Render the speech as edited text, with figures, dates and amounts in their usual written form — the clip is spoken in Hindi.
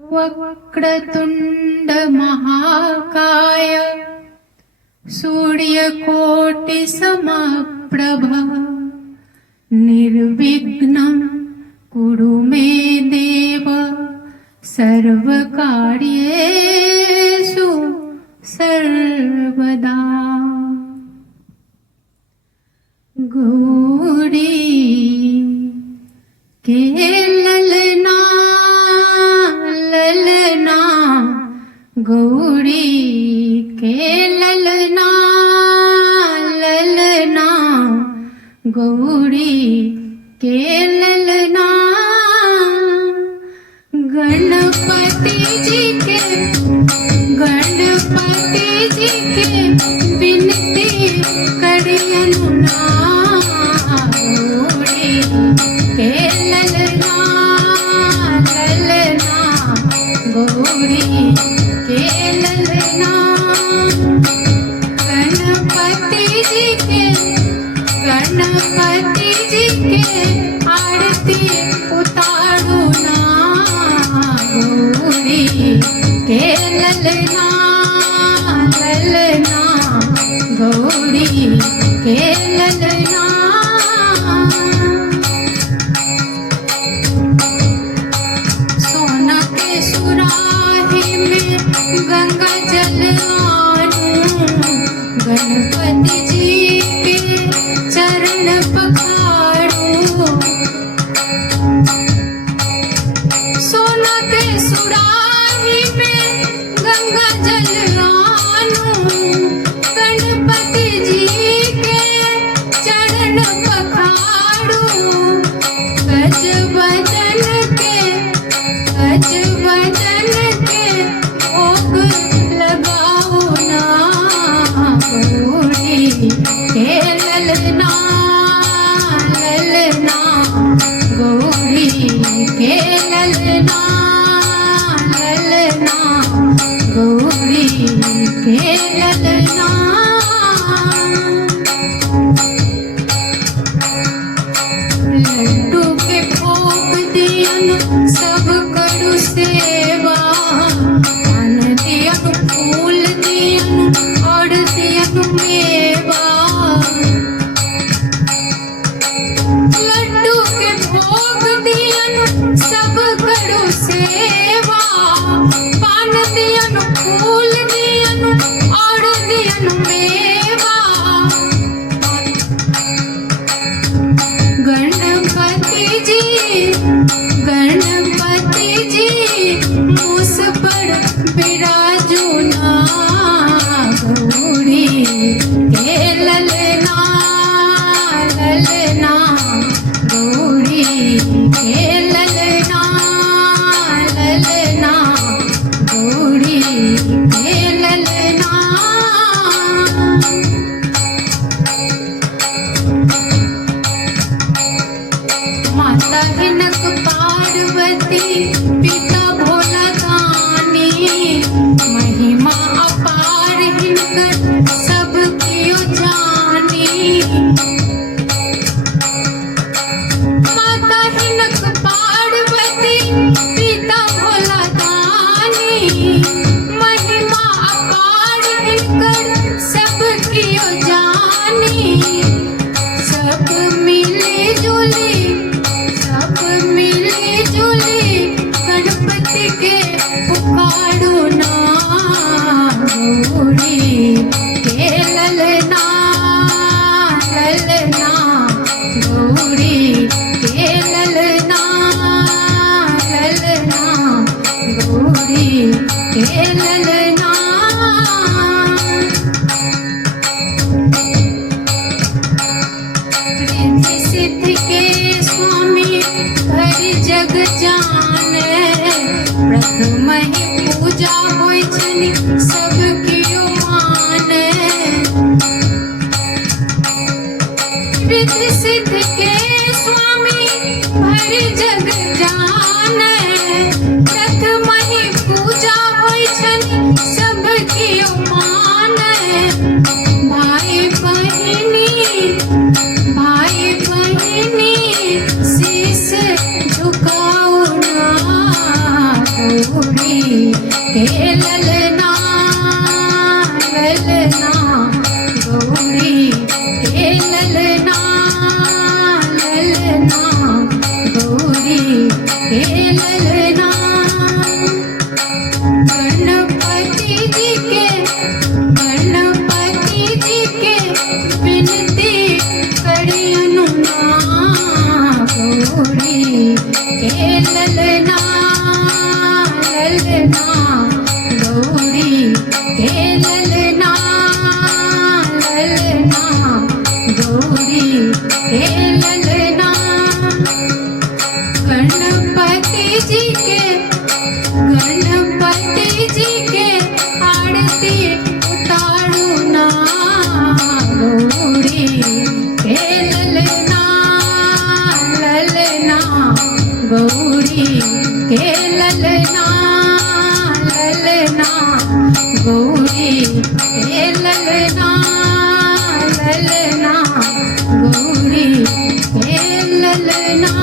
वक्रतुंड महाकाय सूर्यकोटि समप्रभ निर्विघ्नं कुरु मे देव सर्वकार्येषु सर्वदा। गौरी के ललना ललना, गौरी के ललना ललना, गौरी के ललना। गणपति जी के विनती करियनु ना, गौरी के ललना ललना, गौरी के ललना। गणपति जी के आरती उतारो ना, गौरी के ललना ललना, गौरी के ललना। सोना के सुराही में गंगा जल आनूं, गणपति जी के चरण पखारूं। सोना के सुराही में गंगा जल आनूं, गणपति जी के चरण पखारूं। गज वदन के भोग लगाओ ना, गौरी के ललना ललना, गौरी के ललना ललना, गौरी के ललना। लड्डू के भोग दियन सब करू सेवा, पान दियन फूल दियन और दियन मेवा। लड्डू के भोग दियन सब करू सेवा, पान दियन फूल दियन और दियन मेवा। गणपति जी मुझ पर विराजो ना, गौरी के ललना ललना, गौरी के ललना ललना, गौरी के ललना। माता हिनक पार्वती पिता भोला दानी, महिमा अपार हिनकर सब कियो जानी। माता हिनक पार्वती पिता भोला दानी, महिमा अपार हिनकर सब कियो जानी। सब मिली जुली गणपति के पुकारो ना, गौरी के ललना ललना, गौरी के ललना ललना, गौरी के ललना। रिद्धि सिद्धि के स्वामी हरि जग जाने, प्रथम ही पूजा होय छनि सब कियो माने। रिद्धि सिद्धि के स्वामी हरि जग जाने, प्रथम ही पूजा होय छनि सब कियो माने। भाई बहिनी शीश झुकाओ ना, गौरी के ललना ललना गौरी के ललना ललना गौरी के ललना गणपति जी के विनती करी अनुना गौरी के ललना ललना गौरी के ललना ललना गौरी के ललना गणपति जी के आरती उतारू ना गौरी के ललना ललना गौरी के ललना ललना गौरी के ललना ललना गौरी के ललना